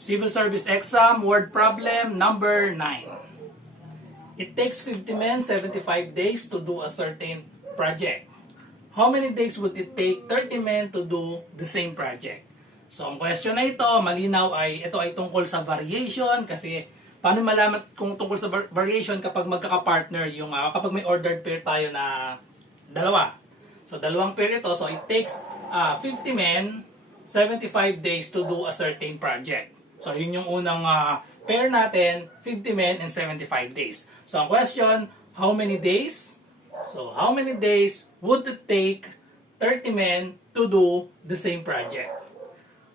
Civil Service Exam, word problem number 9. It takes 50 men 75 days to do a certain project. How many days would it take 30 men to do the same project? So, ang question na ito, malinaw ito ay tungkol sa variation kasi paano malaman kung tungkol sa variation kapag magkaka-partner yung kapag may ordered pair tayo na dalawa. So, dalawang pair ito. So, it takes 50 men 75 days to do a certain project. So, yun yung unang pair natin, 50 men and 75 days. So, ang question, how many days? So, how many days would it take 30 men to do the same project?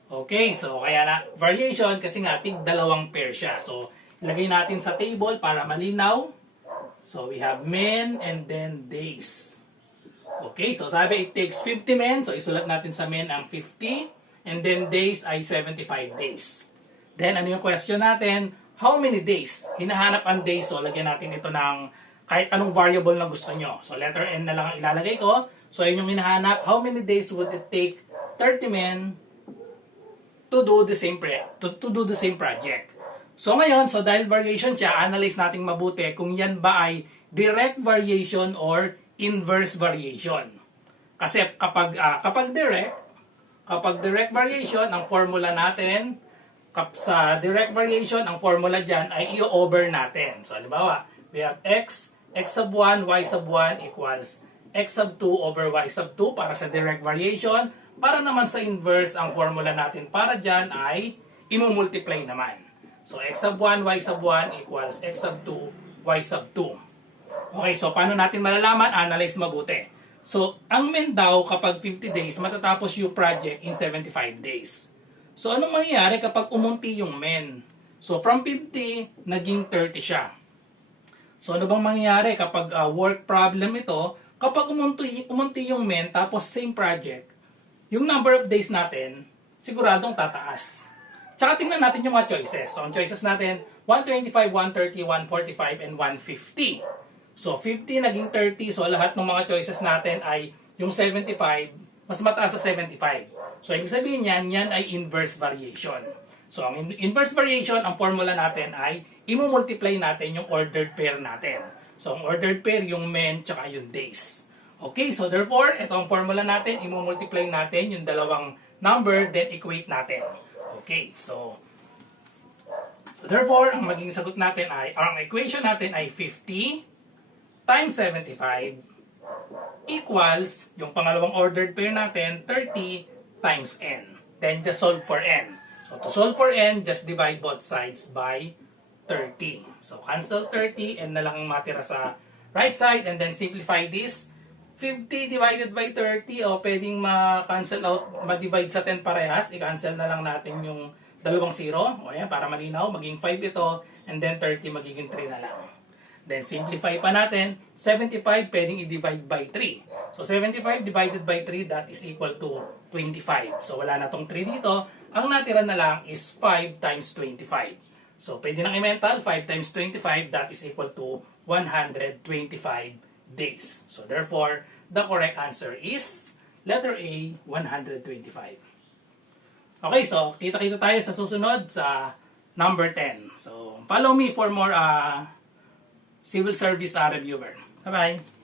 Okay, so kaya na, variation kasi nga, dalawang pair siya. So, ilagay natin sa table para malinaw. So, we have men and then days. Okay, so sabi, it takes 50 men. So, isulat natin sa men ang 50. And then days ay 75 days. Then, ano yung question natin? How many days? Hinahanap ang days. So, lagyan natin ito ng kahit anong variable na gusto nyo. So, letter N na lang ang ilalagay ko. So, yun yung hinahanap. How many days would it take 30 men to do the same project? So, ngayon, dahil variation siya, analyze natin mabuti kung yan ba ay direct variation or inverse variation. Kasi kapag direct variation, ang formula natin, sa direct variation, ang formula dyan ay i-over natin. So, halimbawa, we have x sub 1, y sub 1 equals x sub 2 over y sub 2 para sa direct variation. Para naman sa inverse, ang formula natin para dyan ay imumultiply naman. So, x sub 1, y sub 1 equals x sub 2, y sub 2. Okay, so paano natin malalaman? Analyze mabuti. So, ang men daw kapag 50 days, matatapos yung project in 75 days. So, anong mangyayari kapag umunti yung men? So, from 50, naging 30 siya. So, ano bang mangyayari kapag work problem ito? Kapag umunti yung men, tapos same project, yung number of days natin, siguradong tataas. Tsaka tingnan natin yung mga choices. So, ang choices natin, 125, 130, 145, and 150. So, 50 naging 30. So, lahat ng mga choices natin ay yung 75, mas mataas sa 75. So, ibig sabihin yan ay inverse variation. So, ang inverse variation, ang formula natin ay imumultiply natin yung ordered pair natin. So, ang ordered pair, yung men, tsaka yung days. Okay, so therefore, ito ang formula natin, imumultiply natin yung dalawang number, then equate natin. Okay, so therefore, ang magiging sagot natin ay, ang equation natin ay 50 times 75 equals, yung pangalawang ordered pair natin, 30 times n. Then just solve for n. So to solve for n, just divide both sides by 30. So cancel 30, n na lang ang matira sa right side, and then simplify this. 50 divided by 30, o pwedeng ma-cancel out, ma-divide sa 10 parehas. I-cancel na lang natin yung dalawang 0. O yan, para malinaw, maging 5 ito, and then 30 magiging 3 na lang. Then simplify pa natin, 75 pwedeng i-divide by 3. So 75 divided by 3, that is equal to 25. So wala na tong 3 dito. Ang natira na lang is 5 times 25. So pwede nang i-mental, 5 times 25, that is equal to 125 days. So therefore, the correct answer is letter A, 125. Okay, so kita-kita tayo sa susunod sa number 10. So follow me for more civil service reviewer. Bye-bye!